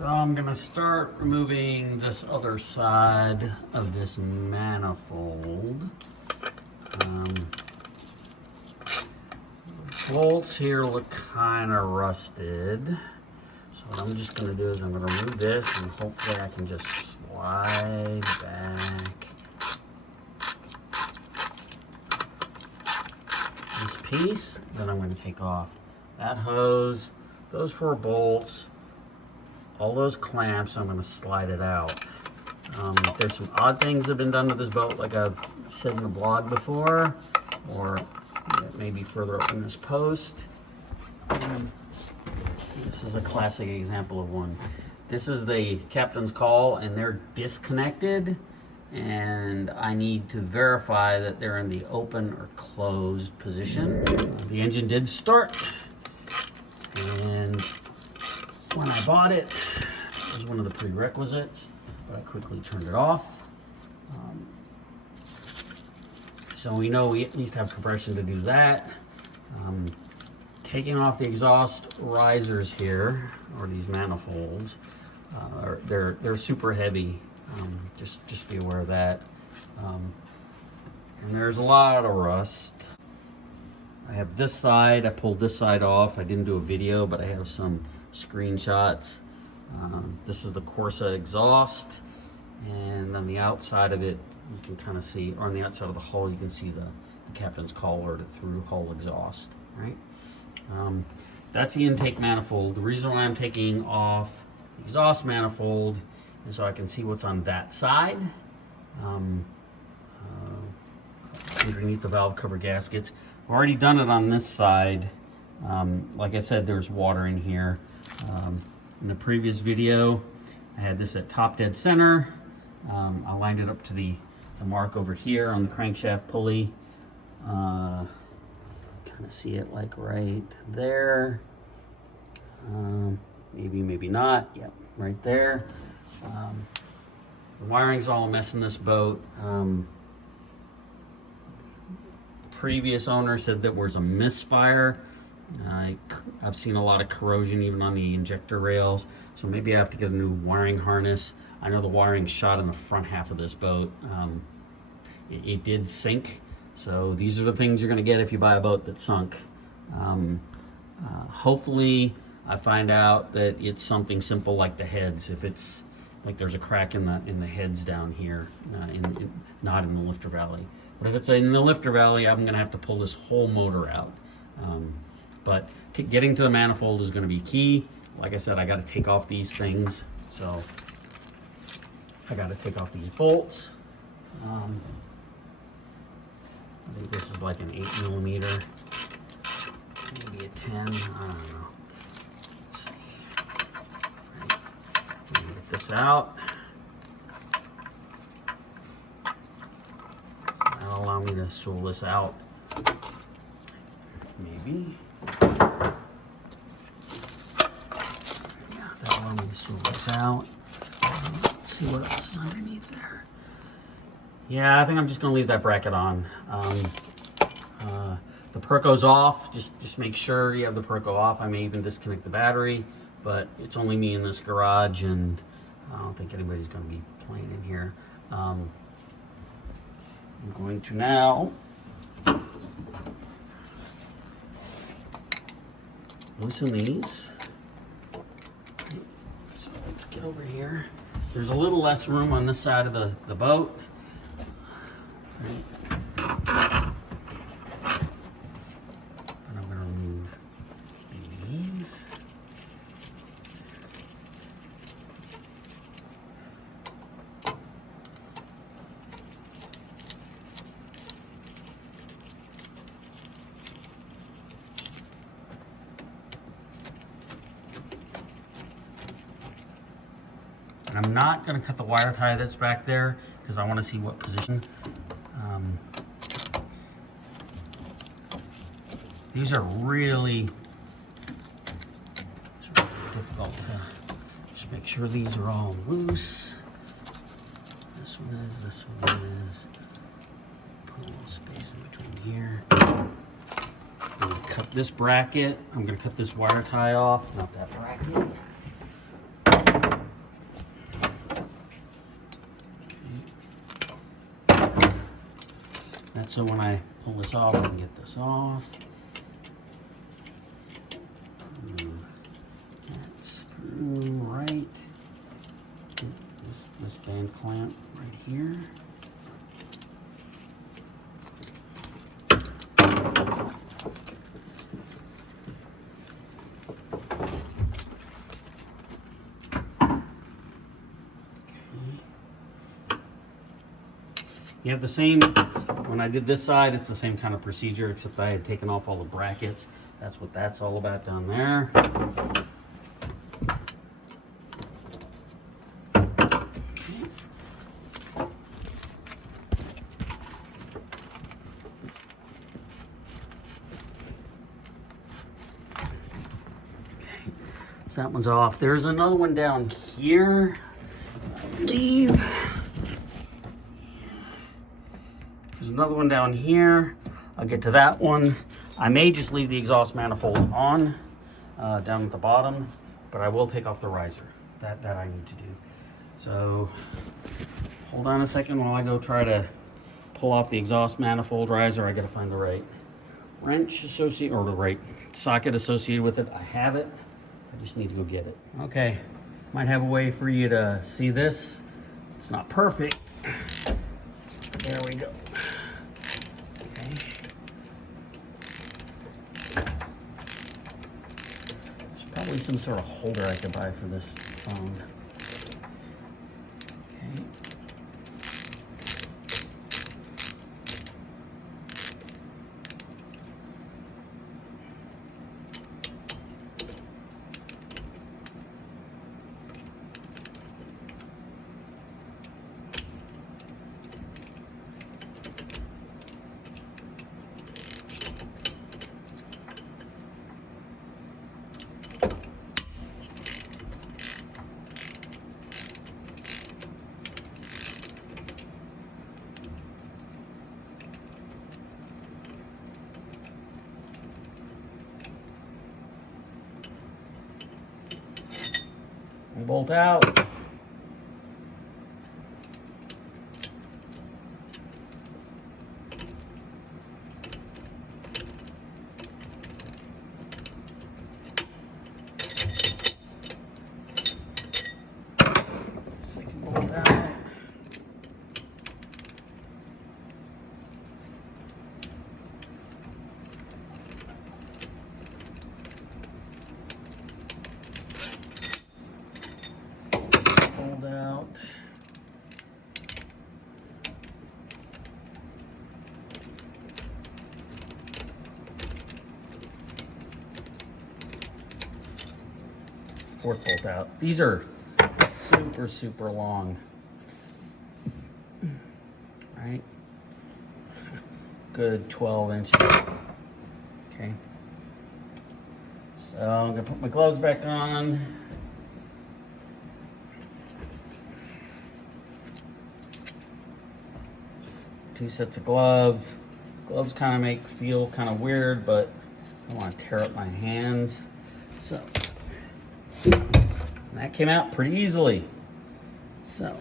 So I'm gonna start removing this other side of this manifold. Bolts here look kind of rusted. So what I'm just gonna do is I'm gonna remove this and hopefully I can just slide back this piece. Then I'm gonna take off that hose, those 4 bolts, all those clamps. I'm gonna slide it out. There's some odd things that have been done with this boat, like I've said in the blog before, or maybe further up in this post. This is a classic example of one. This is the captain's call and they're disconnected, and I need to verify that they're in the open or closed position. The engine did start, and when I bought it, it was one of the prerequisites, but I quickly turned it off. So we know we at least have compression to do that. Taking off the exhaust risers here, or these manifolds, they're super heavy. Just be aware of that. And there's a lot of rust. I have this side, I pulled this side off. I didn't do a video, but I have some screenshots. This is the Corsa exhaust, and on the outside of it, you can kind of see, or on the outside of the hull, you can see the captain's call or the through hull exhaust, right? That's the intake manifold. The reason why I'm taking off the exhaust manifold is so I can see what's on that side, underneath the valve cover gaskets. I've already done it on this side. Like I said, there's water in here. In the previous video, I had this at top dead center. I lined it up to the mark over here on the crankshaft pulley. Kind of see it like right there. Maybe not. Yep, right there. The wiring's all a mess in this boat. Previous owner said there was a misfire. I've seen a lot of corrosion even on the injector rails, so maybe I have to get a new wiring harness. I know the wiring shot in the front half of this boat. It did sink, so these are the things you're going to get if you buy a boat that sunk. Hopefully I find out that it's something simple like the heads. If it's like there's a crack in the heads down here, not in the lifter valley. But if it's in the lifter valley, I'm going to have to pull this whole motor out. But getting to the manifold is going to be key. Like I said, I got to take off these things. So I got to take off these bolts. I think this is like an 8mm, maybe a 10. I don't know. Let's see. Right. Get this out. That'll allow me to swivel this out. Maybe. Yeah, that'll allow me to swivel this out. Let's see what else is underneath there. Yeah, I think I'm just gonna leave that bracket on. The Perco's off. Just make sure you have the Perco off. I may even disconnect the battery, but it's only me in this garage, and I don't think anybody's gonna be playing in here. I'm going to now loosen these. So let's get over here. There's a little less room on this side of the boat. And I'm going to remove these. And I'm not going to cut the wire tie that's back there because I want to see what position. These are really difficult to just make sure these are all loose. This one is. Put a little space in between here. I'm going to cut this bracket. I'm going to cut this wire tie off, not that bracket. That's so when I pull this off, I can get this off. That screw right. This band clamp right here. You have the same, when I did this side, it's the same kind of procedure, except I had taken off all the brackets. That's what that's all about down there. So that one's off. There's another one down here, I believe. There's another one down here. I'll get to that one. I may just leave the exhaust manifold on down at the bottom, but I will take off the riser. That I need to do. So hold on a second while I go try to pull off the exhaust manifold riser. I gotta find the right wrench associated, or the right socket associated with it. I have it. I just need to go get it. Okay, might have a way for you to see this. It's not perfect. There we go. Okay. There's probably some sort of holder I could buy for this phone. Okay. Bolt out. Second bolt out. Out. Fourth bolt out. These are super long. Right? Good 12 inches. Okay. So I'm gonna put my gloves back on. Two sets of gloves. Gloves kind of feel kind of weird, but I don't want to tear up my hands. So that came out pretty easily. So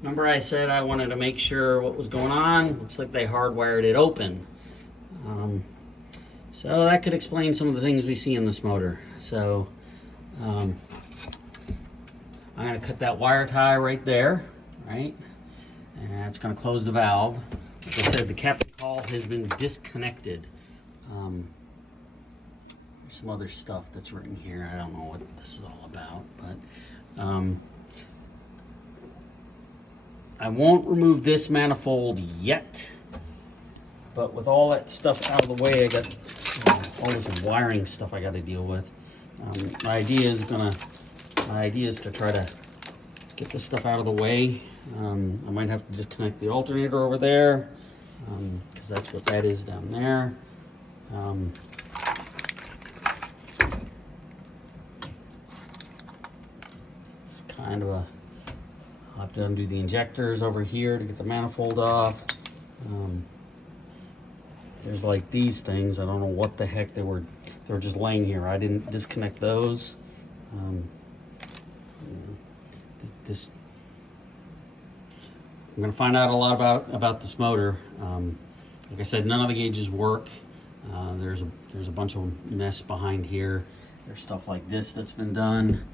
remember I said I wanted to make sure what was going on? Looks like they hardwired it open. So that could explain some of the things we see in this motor. So I'm gonna cut that wire tie right there, right? And it's gonna close the valve. Like I said, the captain call has been disconnected. There's some other stuff that's written here. I don't know what this is all about, but I won't remove this manifold yet, but with all that stuff out of the way, I got all this wiring stuff I got to deal with. My idea is to try to get this stuff out of the way. I might have to disconnect the alternator over there, because that's what that is down there. It's kind of a I'll have to undo the injectors over here to get the manifold off. There's like these things. I don't know what the heck they were just laying here. I didn't disconnect those. This I'm gonna find out a lot about this motor. Like I said, none of the gauges work. There's a bunch of mess behind here. There's stuff like this that's been done.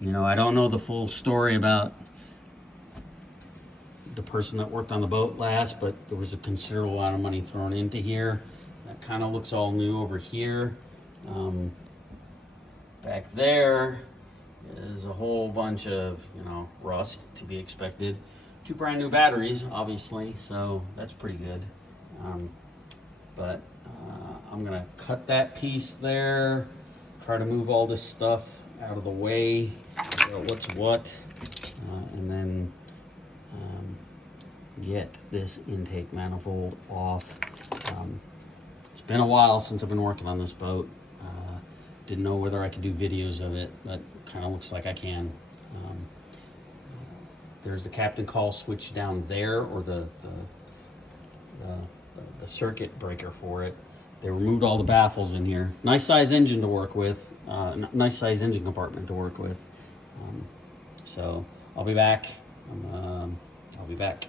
You know, I don't know the full story about the person that worked on the boat last, but there was a considerable amount of money thrown into here. That kind of looks all new over here. Back there is a whole bunch of, you know, rust to be expected. 2 brand new batteries, obviously, so that's pretty good. But I'm gonna cut that piece there, try to move all this stuff out of the way, figure out what's what, and then get this intake manifold off. It's been a while since I've been working on this boat. Didn't know whether I could do videos of it, but kind of looks like I can. There's the captain call switch down there, or the circuit breaker for it. They removed all the baffles in here. Nice size engine to work with. Nice size engine compartment to work with. So I'll be back. I'll be back.